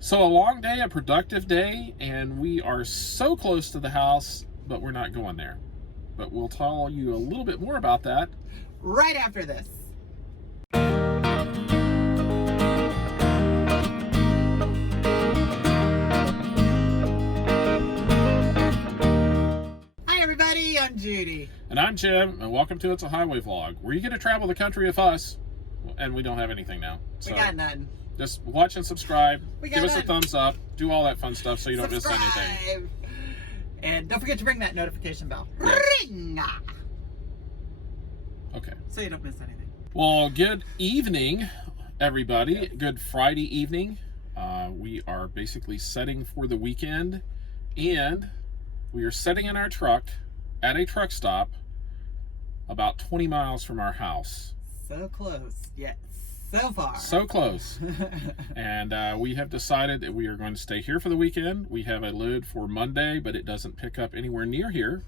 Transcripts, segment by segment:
So a long day, a productive day, and we are so close to the house, but we're not going there. But we'll tell you a little bit more about that right after this. Hi everybody, I'm Judy. And I'm Jim, and welcome to It's a Highway Vlog, where you get to travel the country with us, and we don't have anything now. We got none. Just watch and subscribe, give us a none. thumbs up, do all that fun stuff so you don't miss anything. And don't forget to ring that notification bell. Yes. Ring! Okay. So you don't miss anything. Well, good evening, everybody. Yes. Good Friday evening. We are basically setting for the weekend, and we are sitting in our truck at a truck stop about 20 miles from our house. So close, yet so far. So close. And we have decided that we are going to stay here for the weekend. We have a load for Monday, but it doesn't pick up anywhere near here.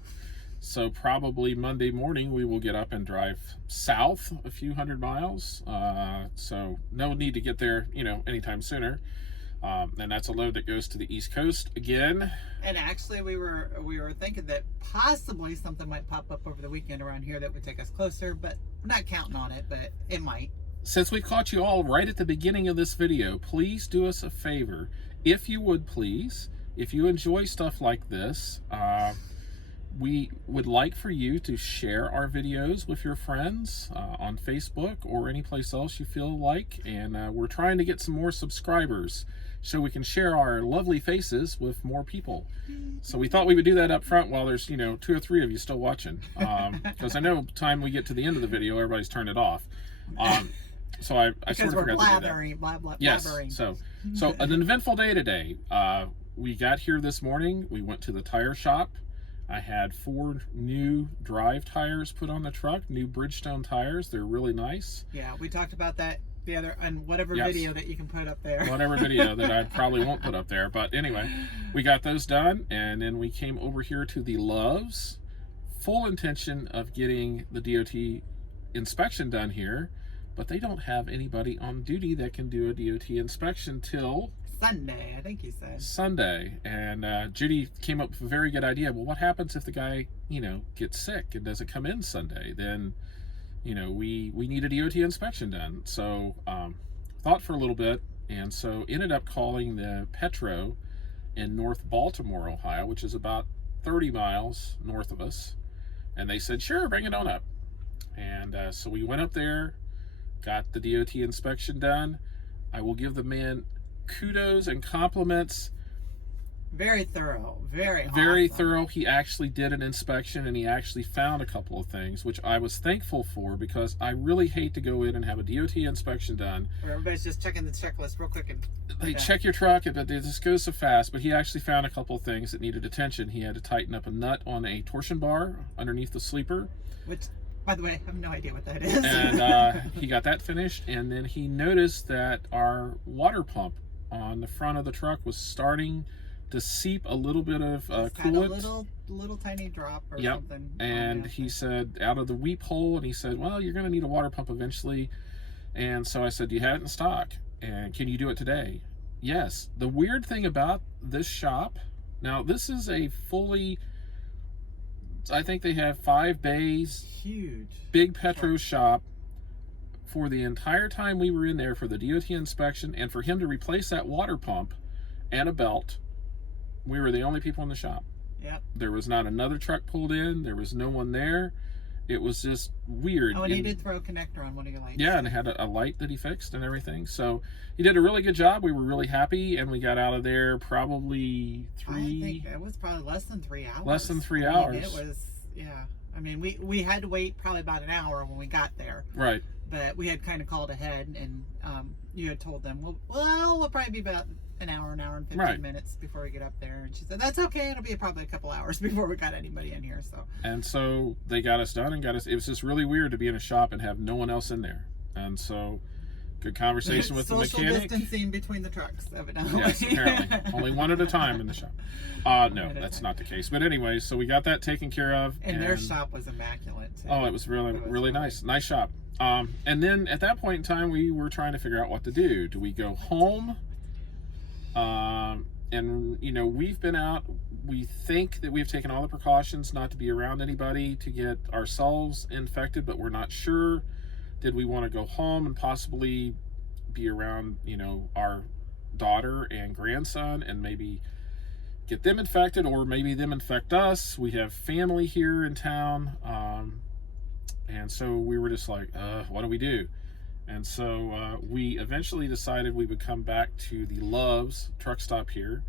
So probably Monday morning we will get up and drive south a few hundred miles. So no need to get there, anytime sooner. And that's a load that goes to the East Coast again. And actually, we were thinking that possibly something might pop up over the weekend around here that would take us closer, but we're not counting on it, but it might. Since we caught you all right at the beginning of this video, please do us a favor. If you would please, if you enjoy stuff like this, we would like for you to share our videos with your friends on Facebook or any place else you feel like. And we're trying to get some more subscribers so we can share our lovely faces with more people. So we thought we would do that up front while there's, 2 or 3 of you still watching. Because I know by the time we get to the end of the video, everybody's turned it off. So I sort of forgot to do that. Blah, blah, yes. blabbering. So an eventful day today. We got here this morning. We went to the tire shop. I had 4 new drive tires put on the truck, new Bridgestone tires. They're really nice. Yeah, we talked about that the other on whatever video that you can put up there. Whatever video that I probably won't put up there. But anyway, we got those done, and then we came over here to the Loves. Full intention of getting the DOT inspection done here, but they don't have anybody on duty that can do a DOT inspection till Sunday, I think he said. Sunday. And Judy came up with a very good idea. Well, what happens if the guy, gets sick and doesn't come in Sunday? Then, we need a DOT inspection done. So thought for a little bit, and so ended up calling the Petro in North Baltimore, Ohio, which is about 30 miles north of us. And they said, sure, bring it on up. And so we went up there, got the DOT inspection done. I will give the man kudos and compliments. Very thorough, very awesome. Thorough. He actually did an inspection, and he actually found a couple of things, which I was thankful for, because I really hate to go in and have a DOT inspection done where everybody's just checking the checklist real quick and they check your truck, but it just goes so fast. But he actually found a couple of things that needed attention. He had to tighten up a nut on a torsion bar underneath the sleeper, which, by the way, I have no idea what that is. And he got that finished. And then he noticed that our water pump on the front of the truck was starting to seep a little bit of coolant. Had a little tiny drop or something. And he said, out of the weep hole, and he said, well, you're going to need a water pump eventually. And so I said, do you have it in stock? And can you do it today? Yes. The weird thing about this shop, now this is a fully, I think they have 5 bays. Huge. Big Petro shop. For the entire time we were in there for the DOT inspection, and for him to replace that water pump and a belt, we were the only people in the shop. Yep. There was not another truck pulled in. There was no one there. It was just weird. Oh, and he did throw a connector on one of your lights. Yeah, and it had a light that he fixed and everything. So he did a really good job. We were really happy, and we got out of there probably I think it was probably less than 3 hours. Less than 3 hours. It was, yeah. I mean, we had to wait probably about an hour when we got there. Right. But we had kind of called ahead, and you had told them, we'll probably be about an hour and 15 minutes before we get up there. And she said, that's okay. It'll be probably a couple hours before we got anybody in here. And so they got us done and got us. It was just really weird to be in a shop and have no one else in there. And so good conversation with the mechanic. Social distancing between the trucks, evidently. Yes, apparently. Only one at a time in the shop. No, that's not the case. But anyway, so we got that taken care of. And their shop was immaculate, too. Oh, it was really nice. Nice shop. And then at that point in time, we were trying to figure out what to do. Do we go home you know, we've been out. We think that we've taken all the precautions not to be around anybody to get ourselves infected, but we're not sure. Did we want to go home and possibly be around, you know, our daughter and grandson and maybe get them infected, or maybe them infect us? We have family here in town, and so we were just like, what do we do? And so we eventually decided we would come back to the Love's truck stop here.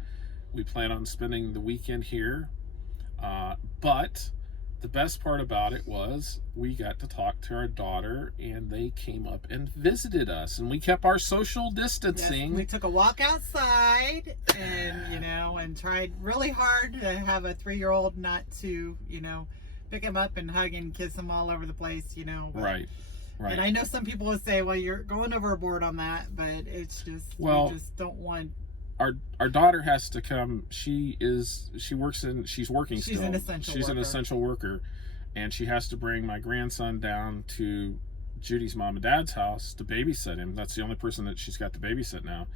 We plan on spending the weekend here, but the best part about it was we got to talk to our daughter, and they came up and visited us, and we kept our social distancing. Yes, we took a walk outside, and you know, and tried really hard to have a 3-year-old not to, you know, pick him up and hug and kiss him all over the place, you know. But, right. And I know some people would say, well, you're going overboard on that, but it's just, we just don't want. Our daughter has to come. She's working still. She's an essential worker. She's an essential worker, and she has to bring my grandson down to Judy's mom and dad's house to babysit him. That's the only person that she's got to babysit now.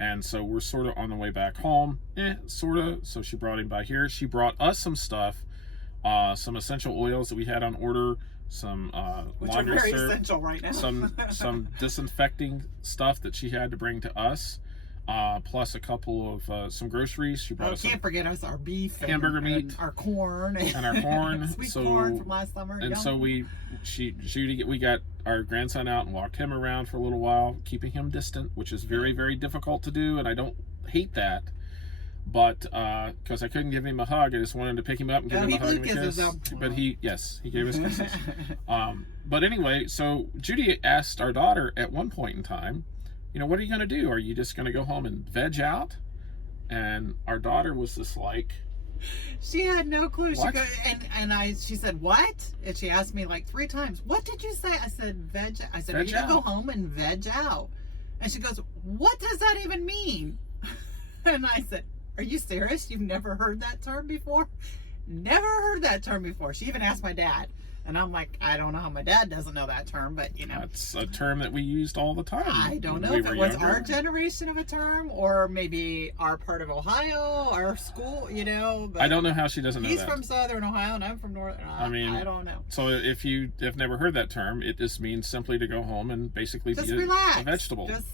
And so we're sort of on the way back home, sort of. So she brought him by here. She brought us some stuff, some essential oils that we had on order, some which laundry are very soap, essential right now. some disinfecting stuff that she had to bring to us. Plus a couple of some groceries. She brought us. Can't forget us our beef, hamburger meat, and our corn, and our corn. Sweet corn from last summer. And so we got our grandson out and walked him around for a little while, keeping him distant, which is very, very difficult to do, and I don't hate that. But because I couldn't give him a hug, I just wanted to pick him up and give him a hug and a kiss. But he gave us kisses. But anyway, so Judy asked our daughter at one point in time, you know, what are you going to do? Are you just going to go home and veg out? And our daughter was just like, she had no clue. What? She said, what? And she asked me like 3 times, what did you say? I said, veg. I said, are you going to go home and veg out? And she goes, what does that even mean? And I said, are you serious? You've never heard that term before? Never heard that term before. She even asked my dad. And I'm like, I don't know how my dad doesn't know that term, but you know. That's a term that we used all the time. I don't know if it was our generation of a term or maybe our part of Ohio, our school, you know. But I don't know how she doesn't know that. He's from Southern Ohio and I'm from Northern Ohio. I mean, I don't know. So if you have never heard that term, it just means simply to go home and basically just be relax. A vegetable. Just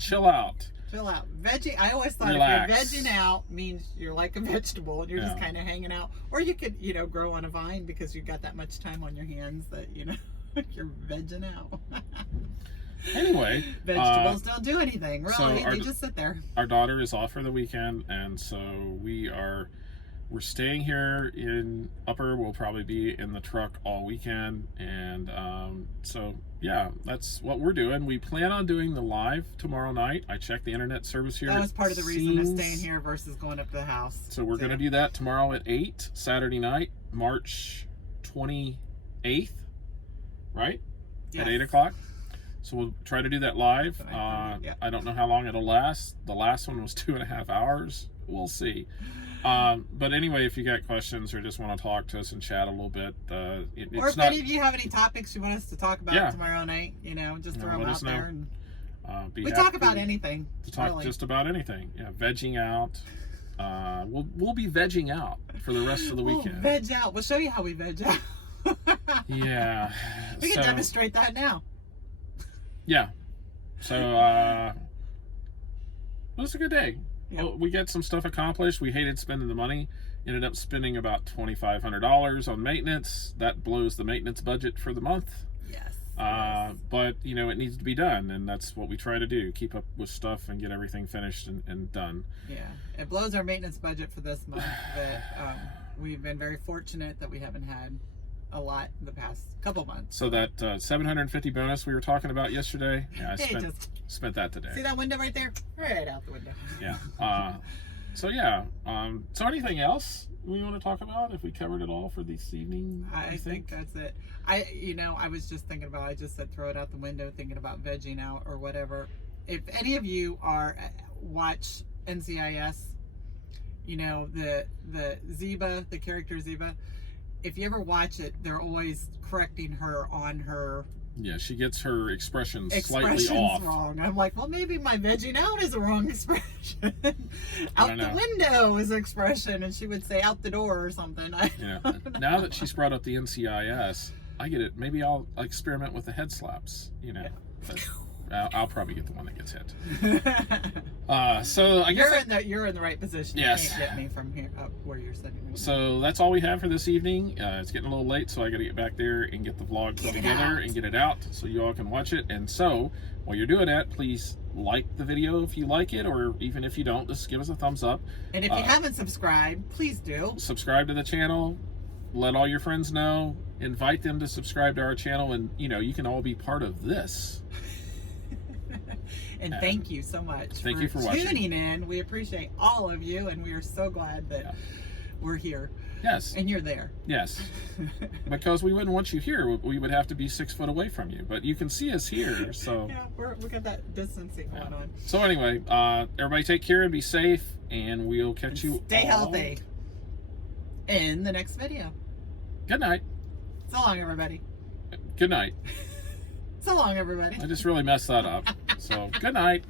chill out. Chill out. Vegging. I always thought Relax. If you're vegging out means you're like a vegetable and you're just kind of hanging out. Or you could, you know, grow on a vine because you've got that much time on your hands that, you know, you're vegging out. Anyway. Vegetables don't do anything, really. So they just sit there. Our daughter is off for the weekend, and so we're staying here in Upper. We'll probably be in the truck all weekend, and so yeah, that's what we're doing. We plan on doing the live tomorrow night. I checked the internet service here. That was part of the reason of staying here versus going up to the house. So we're going to do that tomorrow at 8, Saturday night, March 28th, right? Yes. At 8 o'clock. So we'll try to do that live. I don't know how long it'll last. The last one was 2.5 hours. We'll see. But anyway, if you got questions or just want to talk to us and chat a little bit, or if any of you have any topics you want us to talk about tomorrow night, you know, just throw them out there. And we talk about anything. To talk just about anything. Yeah, vegging out. We'll be vegging out for the rest of the weekend. Veg out. We'll show you how we veg out. Yeah. We can demonstrate that now. Yeah. So it was a good day. Yeah. Well, we got some stuff accomplished. We hated spending the money. Ended up spending about $2,500 on maintenance. That blows the maintenance budget for the month. Yes. But you know, it needs to be done, and that's what we try to do: keep up with stuff and get everything finished and done. Yeah, it blows our maintenance budget for this month, but we've been very fortunate that we haven't had a lot the past couple months. So that 750 bonus we were talking about yesterday, I spent that today. See that window right there? Right out the window. Yeah. So anything else we want to talk about? If we covered it all for this evening, I think that's it. I was just thinking about. I just said throw it out the window, thinking about vegging out or whatever. If any of you watch NCIS, you know the Zeba, the character Zeba. If you ever watch it, they're always correcting her on her Yeah, she gets her expressions slightly off. Wrong. I'm like, well, maybe my vegging out is a wrong expression. Out the window is an expression, and she would say out the door or something. Yeah. Now that she's brought up the NCIS, I get it. Maybe I'll experiment with the head slaps. You know, but I'll probably get the one that gets hit. So I guess you're in the right position. Yes. You can't get me from here up where you're sitting. So that's all we have for this evening. It's getting a little late, so I got to get back there and get the vlog put together and get it out so you all can watch it. And so while you're doing that, please like the video if you like it, or even if you don't, just give us a thumbs up. And if you haven't subscribed, please do. Subscribe to the channel. Let all your friends know. Invite them to subscribe to our channel, and you can all be part of this. And thank you so much. Thank you for tuning in. We appreciate all of you, and we are so glad that we're here. Yes. And you're there. Yes. Because we wouldn't want you here. We would have to be 6 foot away from you. But you can see us here. So yeah, we got that distancing going on. So anyway, everybody take care and be safe, and we'll catch you. Stay healthy. In the next video. Good night. So long, everybody. Good night. So long, everybody. I just really messed that up. So good night.